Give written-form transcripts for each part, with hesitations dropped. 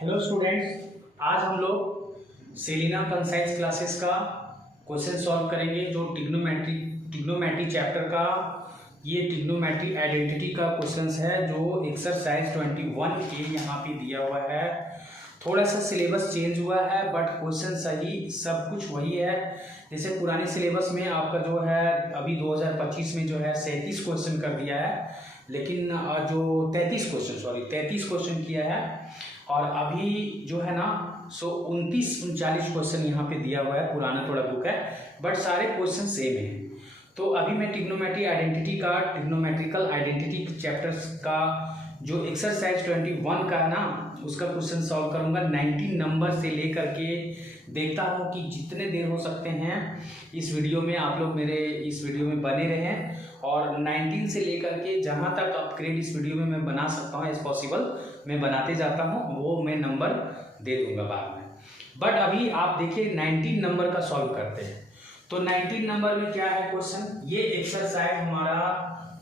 Hello students, आज हम लोग सेलिना कंसाइज क्लासेस का क्वेश्चन सॉल्व करेंगे जो ट्रिग्नोमेट्री चैप्टर का ये ट्रिग्नोमेट्री आइडेंटिटी का क्वेश्चंस है जो एक्सरसाइज 21A यहाँ पे दिया हुआ है। थोड़ा सा सिलेबस चेंज हुआ है बट क्वेश्चन सही सब कुछ वही है। जैसे पुराने सिलेबस में आपका जो है अभी 2025 में जो है 37 क्वेश्चन कर दिया है, लेकिन जो 33 क्वेश्चन किया है और अभी जो है ना 29-39 क्वेश्चन यहाँ पे दिया हुआ है। पुराना थोड़ा बुक है बट सारे क्वेश्चन सेम है। तो अभी मैं ट्रिग्नोमेट्रिकल आइडेंटिटी चैप्टर्स का जो एक्सरसाइज 21 का है ना उसका क्वेश्चन सॉल्व करूँगा 19 नंबर से लेकर के। देखता हूँ कि जितने देर हो सकते हैं इस वीडियो में आप लोग मेरे इस वीडियो में बने रहें और 19 से लेकर के जहाँ तक अपग्रेड इस वीडियो में मैं बना सकता हूँ एज पॉसिबल मैं बनाते जाता हूँ, वो मैं नंबर दे दूंगा बाद में। बट अभी आप देखिए 19 नंबर का सॉल्व करते हैं। तो 19 नंबर में क्या है क्वेश्चन, ये एक्सरसाइज हमारा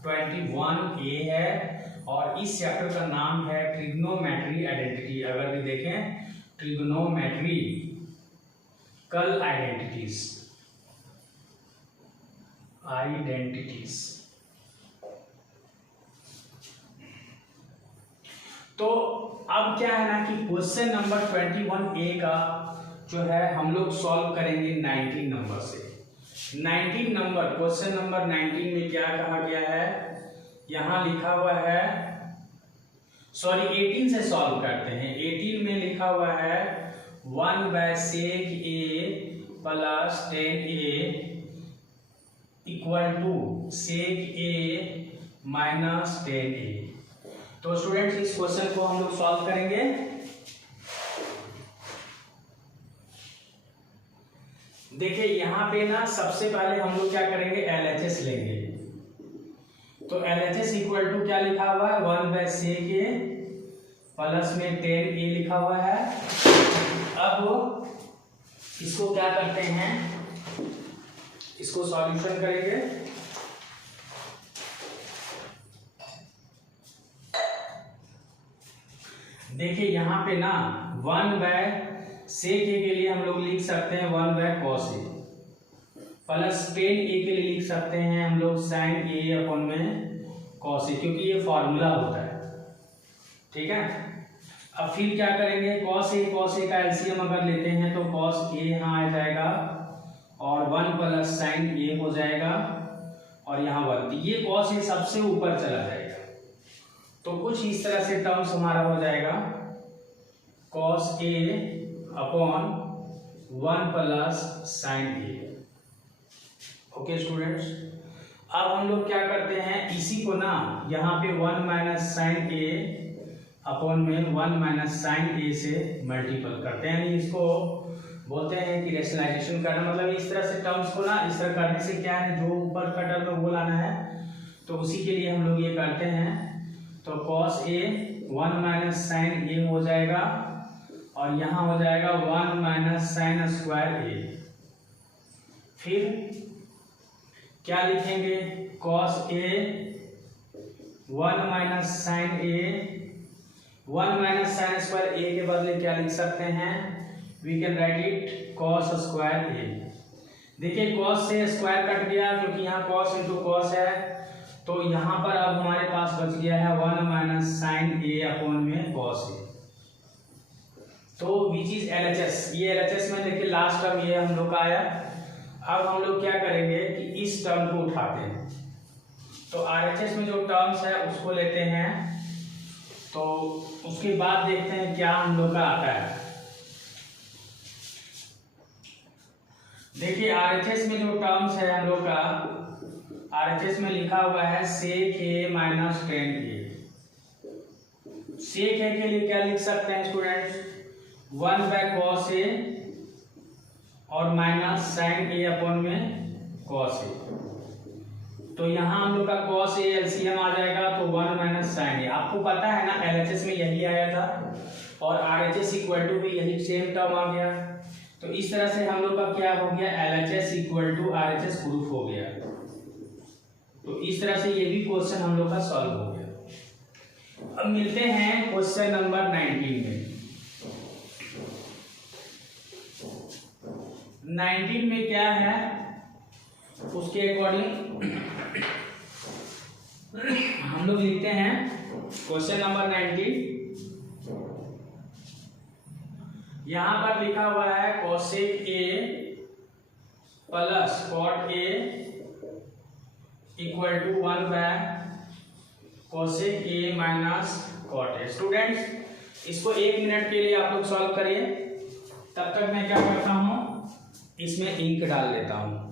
21A है और इस चैप्टर का नाम है ट्रिग्नोमेट्री आइडेंटिटी। अगर भी देखें ट्रिग्नोमेट्रिकल आइडेंटिटीज। तो अब क्या है ना कि क्वेश्चन नंबर 21A का जो है हम लोग सॉल्व करेंगे 19 नंबर से। 19 नंबर क्वेश्चन नंबर 19 में क्या कहा गया है, यहां लिखा हुआ है 18 से सॉल्व करते हैं। 18 में लिखा हुआ है 1/sec A plus 10A equal to sec A minus 10A। तो स्टूडेंट्स इस क्वेश्चन को हम लोग सॉल्व करेंगे। देखिए यहाँ पे ना सबसे पहले हम लोग क्या करेंगे, LHS लेंगे। तो LHS इक्वल टू क्या लिखा हुआ है 1/sec A प्लस में 10A लिखा हुआ है। अब इसको क्या करते हैं, इसको सॉल्यूशन करेंगे। देखिए यहाँ पे ना 1/sec A के लिए हम लोग लिख सकते हैं 1/cos A प्लस 10A के लिए लिख सकते हैं हम लोग sin A अपन में cos A, क्योंकि ये फॉर्मूला होता है। ठीक है, अब फिर क्या करेंगे, cos A का एलसीएम अगर लेते हैं तो cos A यहाँ आ जाएगा और 1 प्लस sin A हो जाएगा और यहाँ 1। ये cos A सबसे ऊपर चला जाएगा तो कुछ इस तरह से टर्म्स हमारा हो जाएगा cos A upon 1 plus sin A। Okay students, अब हम लोग क्या करते हैं, इसी को ना यहाँ पे 1 माइनस sin A अपॉन में 1 माइनस sin A से मल्टीपल करते हैं। इसको बोलते हैं कि रेशनलाइजेशन करना, मतलब इस तरह से टर्म्स को ना इस तरह करने से क्या है जो ऊपर का टर्म है वो लाना है, तो उसी के लिए हम लोग ये करते हैं। तो cos A 1 minus sin A हो जाएगा और यहाँ हो जाएगा 1 माइनस sin स्क्वायर A। फिर क्या लिखेंगे, cos A 1 minus sin A 1 minus sin square A के बदले क्या लिख सकते हैं, we can write it cos square A। देखिए cos से स्क्वायर कट गया क्योंकि यहाँ cos इंटू cos है, तो यहाँ पर अब हमारे पास बच गया है 1 माइनस sin A अपॉन में cos A। तो विच इज LHS, ये LHS में देखिए लास्ट टर्म ये हम लोग का आया। अब हम लोग क्या करेंगे कि इस टर्म को उठाते हैं, तो RHS में जो टर्म्स है उसको लेते हैं, तो उसके बाद देखते हैं क्या हम लोग का आता है। देखिए RHS में जो टर्म्स है हम लोग का, RHS में लिखा हुआ है sec A minus 10A। sec A के लिए क्या लिख सकते हैं स्टूडेंट्स, 1/cos A और माइनस sin A अपॉन में cos A। तो यहाँ हम लोग का cos A एलसीएम आ जाएगा तो 1 माइनस sin A। आपको पता है ना LHS में यही आया था और RHS इक्वल टू भी यही सेम टर्म आ गया। तो इस तरह से हम लोग का क्या हो गया, LHS equal to RHS proof हो गया। तो इस तरह से ये भी क्वेश्चन हम लोग का सॉल्व हो गया। अब मिलते हैं क्वेश्चन नंबर 19 में। 19 में क्या है उसके अकॉर्डिंग हम लोग लिखते हैं क्वेश्चन नंबर 19। यहां पर लिखा हुआ है cosec a plus cot a equal to 1 by cosec a minus cot a. Students इसको 1 मिनट के लिए आप लोग सॉल्व करिए, तब तक मैं क्या करता हूं इसमें इंक डाल लेता हूं।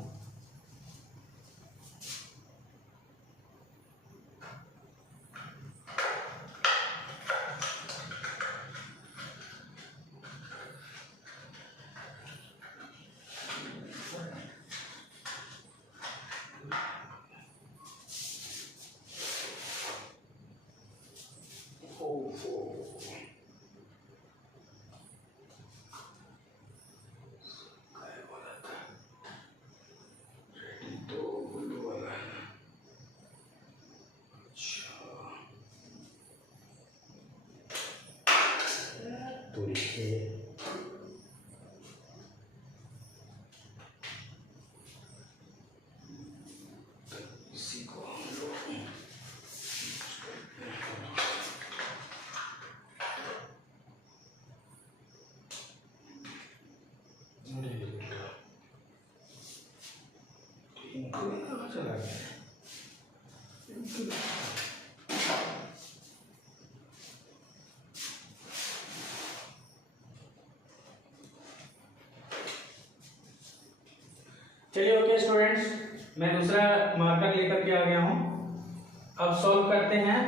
चलिए ओके स्टूडेंट्स, मैं दूसरा मार्कर लेकर के आ गया हूं। अब सॉल्व करते हैं।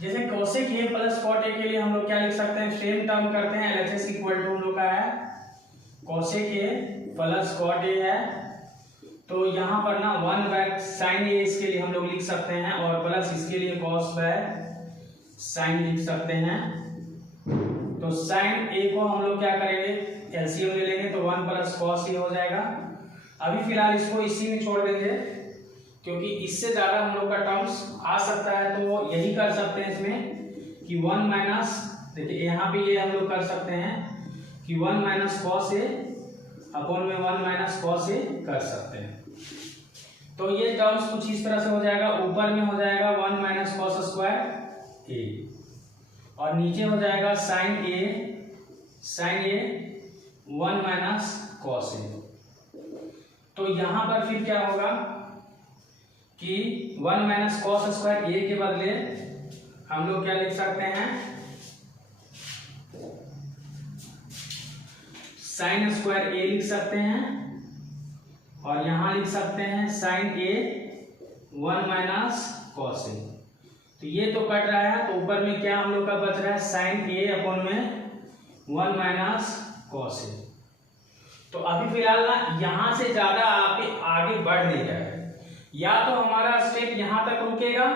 जैसे cosec a plus cot a के लिए हम लोग क्या लिख सकते हैं, सेम टर्म करते हैं। एलएचएस इक्वल टू हम लोग का है cosec a plus cot a है, तो यहाँ पर ना 1 बाय साइन ए इसके लिए हम लोग लिख सकते हैं, और प्लस इसके लिए कॉस बाय साइन लिख सकते हैं। तो साइन ए को हम लोग क्या करेंगे, एलसीएम ले लेंगे, तो 1 प्लस कॉस ए हो जाएगा। अभी फिलहाल इसको इसी में छोड़ देंगे, क्योंकि इससे ज्यादा हम लोग का टर्म्स आ सकता है, तो यही कर सकते हैं इसमें कि 1 माइनस, देखिए यहाँ पे ये हम लोग कर सकते हैं कि 1 माइनस कॉस ए अपॉन में 1 माइनस कॉस ए कर सकते हैं। तो ये टर्म्स कुछ इस तरह से हो जाएगा, ऊपर में हो जाएगा 1 माइनस कॉस स्क्वायर ए, और नीचे हो जाएगा sign A 1 minus cos A. तो यहां पर फिर क्या होगा कि 1 माइनस कॉस स्क्वायर ए के बदले हम लोग क्या लिख सकते हैं, साइन स्क्वायर ए लिख सकते हैं, और यहां लिख सकते हैं sine A 1 minus cos A. तो ये तो कट रहा है, तो ऊपर में क्या हम लोग का बच रहा है, साइन ए अपॉन में 1 माइनस कॉस ए। तो अभी फिलहाल ना यहां से ज्यादा आगे बढ़ नहीं रहा है, या तो हमारा स्टेप यहां तक रुकेगा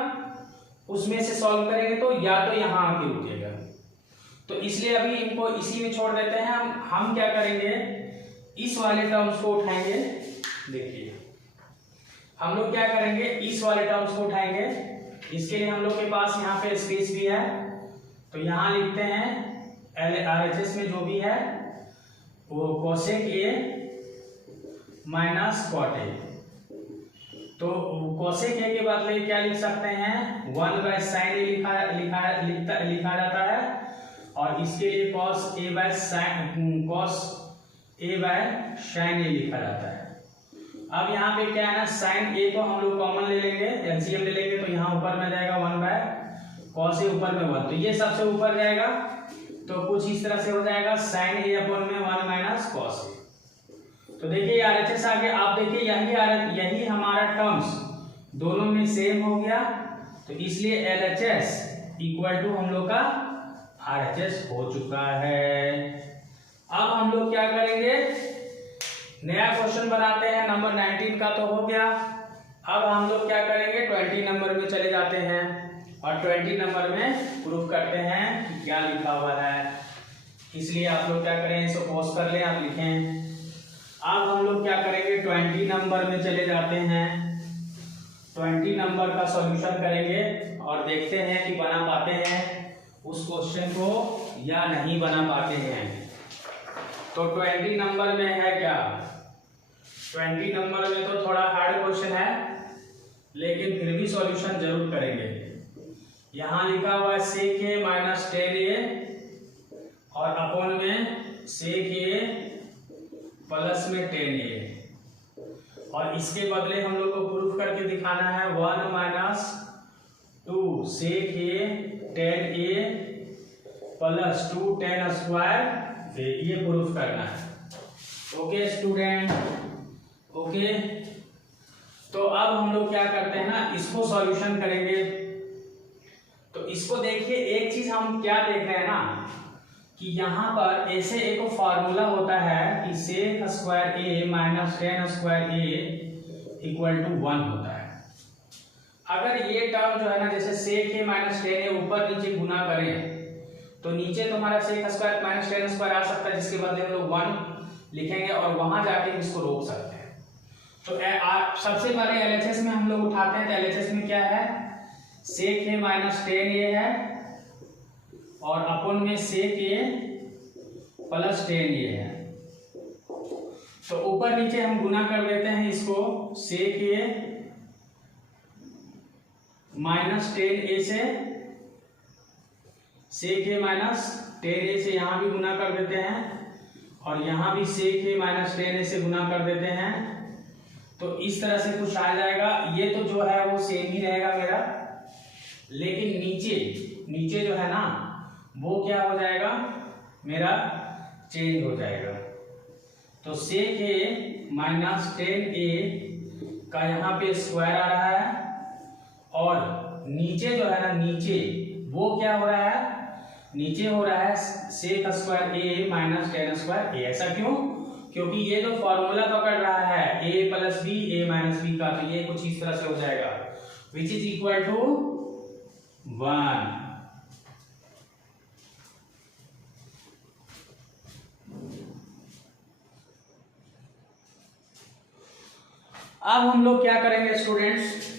उसमें से सॉल्व करेंगे, तो या तो यहां आके रुकेगा। तो इसलिए अभी इनको इसी में छोड़ देते हैं। हम क्या करेंगे, इस वाले टर्म्स को उठाएंगे। देखिए हम लोग क्या करेंगे, इस वाले टर्म्स को उठाएंगे। इसके लिए हम लोग के पास यहाँ पे स्पेस भी है, तो यहाँ लिखते हैं एलआरएचएस में जो भी है वो cosec a minus cot a. तो कोसेक ए के बदले क्या लिख सकते हैं, 1 बाय साइन ए लिखा जाता है, और इसके लिए कॉस ए बाय साइन ए लिखा जाता है। अब यहाँ पे क्या है ना, साइन ए को हम लोग कॉमन ले लेंगे, एलसीएम ले लेंगे, तो यहाँ ऊपर में जाएगा 1 बाय कॉस ए, ऊपर में 1, तो ये सबसे ऊपर जाएगा, तो कुछ इस तरह से हो जाएगा साइन ए अपॉन में 1 माइनस कॉस ए। तो देखिए आरएचएस आ गया। आप देखिए यही हमारा टर्म्स दोनों में सेम हो गया, तो इसलिए एलएचएस इक्वल टू हम लोग का आरएचएस हो चुका है। अब हम लोग क्या करेंगे, नया क्वेश्चन बनाते हैं। नंबर 19 का तो हो गया। अब हम लोग क्या करेंगे, 20 नंबर में चले जाते हैं, और 20 नंबर में प्रूफ करते हैं कि क्या लिखा हुआ है। इसलिए आप लोग क्या करें, इसको पॉज कर लें, आप लिखें। अब हम लोग क्या करेंगे, 20 नंबर में चले जाते हैं, 20 नंबर का सॉल्यूशन करेंगे और देखते हैं कि बना पाते हैं उस क्वेश्चन को या नहीं बना पाते हैं। तो 20 नंबर में है क्या, 20 नंबर में तो थोड़ा हार्ड क्वेश्चन है, लेकिन फिर भी सॉल्यूशन जरूर करेंगे। यहाँ लिखा हुआ है sec a माइनस 10a और अपॉन में sec a प्लस में 10a, और इसके बदले हम लोग को प्रूफ करके दिखाना है 1 minus 2 sec a 10a plus 2 10 square, ये प्रूफ करना है। Okay student, okay. तो अब हम लोग क्या करते हैं ना, इसको सॉल्यूशन करेंगे। तो इसको देखिए, एक चीज हम क्या देख रहे हैं ना कि यहाँ पर ऐसे एक फॉर्मूला होता है कि sec square a minus 10 square a equal to 1 होता है। अगर ये टर्म जो है ना, जैसे sec a माइनस 10a ऊपर नीचे गुना करें तो नीचे तुम्हारा sec स्क्वायर माइनस 10 स्क्वायर आ सकता है, जिसके बदले हम लोग 1 लिखेंगे और वहां जाके इसको रोक सकते हैं। तो सबसे पहले LHS में हम लोग उठाते हैं। तो LHS में क्या है, sec a माइनस 10a है और अपन में sec a प्लस 10a है। तो ऊपर नीचे हम गुना कर देते हैं इसको, sec a माइनस 10a से sec a माइनस 10a से यहाँ भी गुना कर देते हैं और यहाँ भी sec a माइनस 10a से गुना कर देते हैं। तो इस तरह से कुछ आ जाएगा। ये तो जो है वो सेम ही रहेगा मेरा, लेकिन नीचे जो है ना वो क्या हो जाएगा मेरा, चेंज हो जाएगा। तो sec a माइनस 10a का यहाँ पे स्क्वायर आ रहा है और नीचे जो है ना, नीचे वो क्या हो रहा है, नीचे हो रहा है sec square a minus 10 square a। ऐसा क्यों, क्योंकि ये जो फॉर्मूला पकड़ रहा है a plus b a minus b का, तो ये कुछ इस तरह से हो जाएगा, विच इज इक्वल टू 1। अब हम लोग क्या करेंगे स्टूडेंट्स,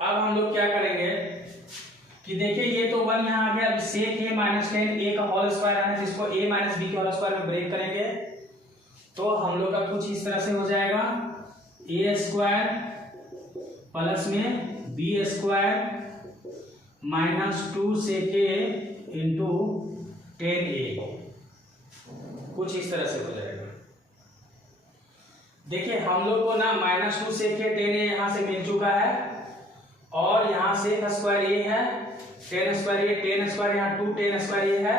अब हम लोग क्या करेंगे कि देखिए ये तो 1 यहाँ आ गया। अब sec a माइनस 10 a का होल स्क्वायर आना है, जिसको a माइनस बी के होल स्क्वायर में ब्रेक करेंगे तो हम लोग का कुछ इस तरह से हो जाएगा, a स्क्वायर प्लस में b square minus 2 sec a into 10a, कुछ इस तरह से हो जाएगा। देखिए हम लोग को ना माइनस 2 sec a 10a यहाँ से मिल चुका है और यहाँ sec स्क्वायर a है, 10 स्क्वायर a, 10 स्क्वायर यहाँ 2 10 स्क्वायर a है।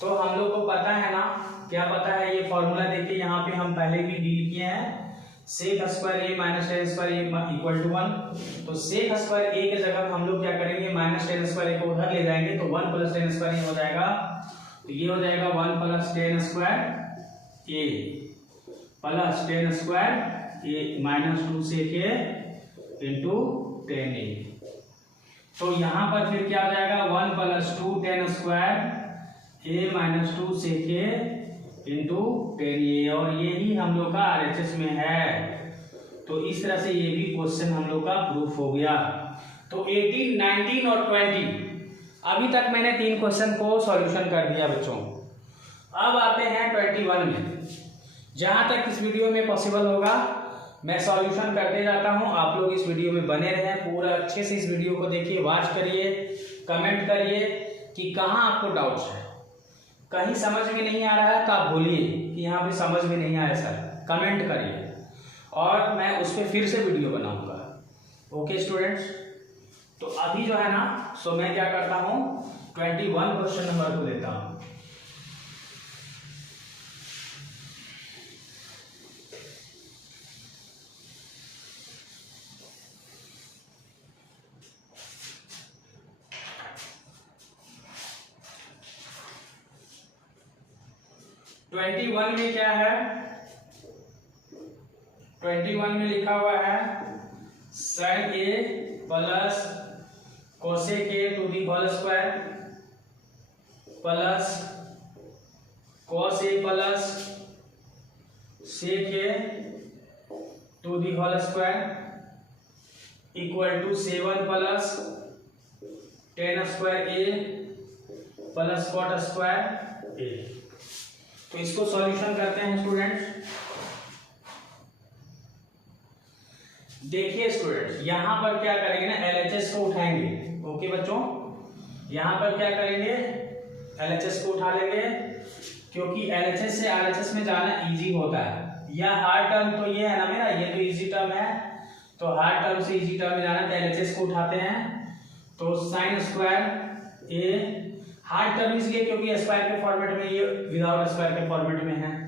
तो हम लोग को पता है ना, क्या पता है, ये फॉर्मूला देखिए यहाँ पे हम पहले भी डील किए हैं, sec square a minus 10 square a equal to 1। तो sec स्क्वायर a के जगह हम लोग क्या करेंगे, माइनस 10 स्क्वायर a को उधर ले जाएंगे तो 1 प्लस 10 स्क्वायर a हो जाएगा। तो ये हो जाएगा 1 plus 10 square a plus 10 square a minus 2 sec a into 10a। तो यहाँ पर फिर क्या हो जाएगा, 1 plus 2 10 square a minus 2 sec a into 10a, और ये ही हम लोग का RHS में है। तो इस तरह से ये भी क्वेश्चन हम लोग का प्रूफ हो गया। तो 18, 19 और 20 अभी तक मैंने 3 क्वेश्चन को सॉल्यूशन कर दिया बच्चों। अब आते हैं 21 में। जहां तक इस वीडियो में पॉसिबल होगा मैं सॉल्यूशन करते जाता हूं, आप लोग इस वीडियो में बने रहें, पूरा अच्छे से इस वीडियो को देखिए, वॉच करिए, कमेंट करिए कि कहां आपको डाउट्स है। कहीं समझ में नहीं आ रहा है तो आप बोलिए कि यहाँ पे समझ में नहीं आया सर, कमेंट करिए और मैं उस पर फिर से वीडियो बनाऊंगा। ओके स्टूडेंट्स, तो अभी जो है ना, सो मैं क्या करता हूँ, 21 क्वेश्चन नंबर को देता हूँ। ट्वेंटी वन में क्या है, 21 में लिखा हुआ है sin a plus cosec a to the whole square plus cos a plus sec a to the whole square equal to 7 plus ten square a plus cot square a. तो इसको solution करते हैं स्टूडेंट्स। देखिए students, यहां पर क्या करेंगे ना, एलएचएस को उठाएंगे। ओके बच्चों, यहां पर क्या करेंगे, एलएचएस को उठा लेंगे, क्योंकि एलएचएस से आरएचएस में जाना इजी होता है। या हार्ड टर्म तो ये है ना मेरा, ये तो इजी टर्म है, तो हार्ड टर्म से इजी टर्म में जाना, तो एलएचएस को उठाते हैं। तो साइन स्क्वायर ए, हार्ड टर्म इसलिए क्योंकि स्क्वायर के फॉर्मेट में, ये विदाउट स्क्वायर के फॉर्मेट में है,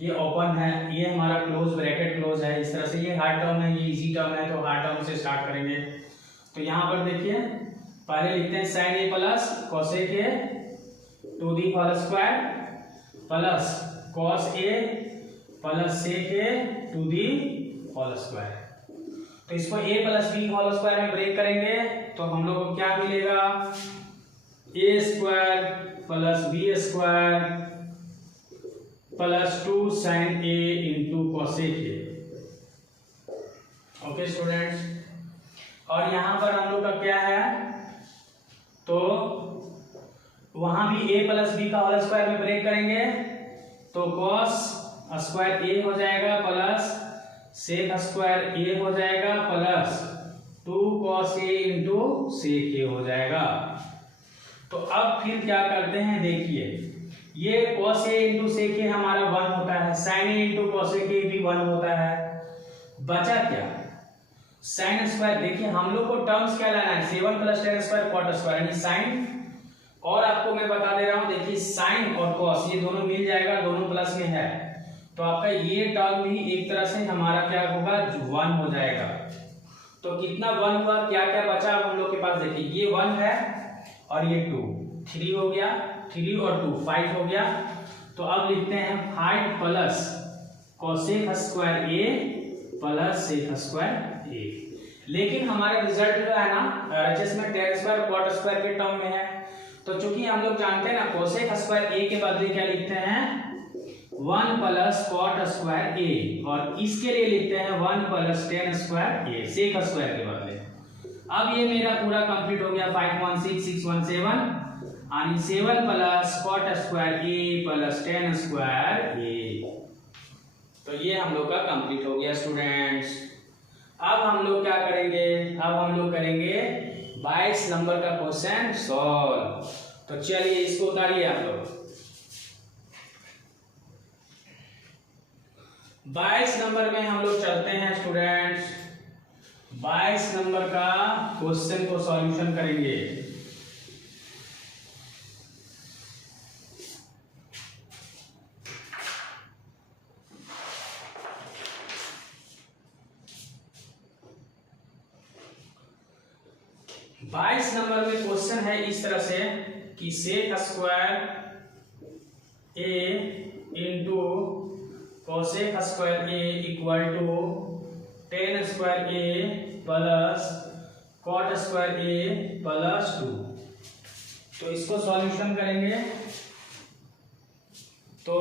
ये ओपन है, ये हमारा क्लोज ब्रैकेट क्लोज है, इस तरह से ये हार्ड टर्म है, ये इजी टर्म है, तो हार्ड टर्म से स्टार्ट करेंगे। तो यहाँ पर देखिए, पहले लिखते हैं sine a plus cosec a to the whole square plus cos a plus sec a to the whole square. तो इसको a plus b whole square में ब्रेक करेंगे तो हम लोग को क्या मिलेगा, a square plus b square plus 2 sine a into cosec a. Okay students, और यहां पर हम लोग का क्या है, तो वहां भी a प्लस बी का होल स्क्वायर में ब्रेक करेंगे तो कॉस स्क्वायर ए हो जाएगा प्लस सेक स्क्वायर ए हो जाएगा plus 2 cos A into sec ए हो जाएगा। तो अब फिर क्या करते हैं, देखिए ये cos a इंटू सेक ए हमारा 1 होता है, sin a into cosec a भी 1 होता है, बचा क्या, sin स्क्वायर। देखिए हम लोग को टर्म्स क्या लाना है, 7 plus ten square cot square यानी साइन, और आपको मैं बता दे रहा हूं, देखिए साइन और cos ये दोनों मिल जाएगा, दोनों प्लस में है, तो आपका ये टर्म भी एक तरह से हमारा क्या होगा, 1 हो जाएगा। तो कितना 1 हुआ, क्या क्या बचा अब हम लोग के पास, देखिए ये 1 है और ये 2, 3 हो गया, 3 और 2 5 हो गया। तो अब लिखते हैं 5 plus cosec square a plus sec square ए। लेकिन हमारा रिजल्ट जो है ना, आरएचएस में टेन स्क्वायर कॉट स्क्वायर के टर्म में है, तो चूंकि हम लोग जानते हैं ना कोसेक स्क्वायर ए के बदले क्या लिखते हैं, 1 प्लस कॉट स्क्वायर ए, और इसके लिए लिखते हैं 1 प्लस टेन स्क्वायर ए सेक स्क्वायर के बदले। अब ये मेरा पूरा कंप्लीट हो गया, 516 617 यानी 7 plus cot square a plus ten square a. तो ये हम लोग का कंप्लीट हो गया स्टूडेंट्स। अब हम लोग क्या करेंगे, अब हम लोग करेंगे 22 नंबर का क्वेश्चन सॉल्व। तो चलिए इसको उतारिए आप लोग। 22 नंबर में हम लोग चलते हैं स्टूडेंट्स, 22 नंबर का क्वेश्चन को सॉल्यूशन करेंगे। बाईस नंबर में क्वेश्चन है इस तरह से कि sec square a into cosec square a equal to ten square a plus cot square a plus 2। तो इसको सॉल्यूशन करेंगे तो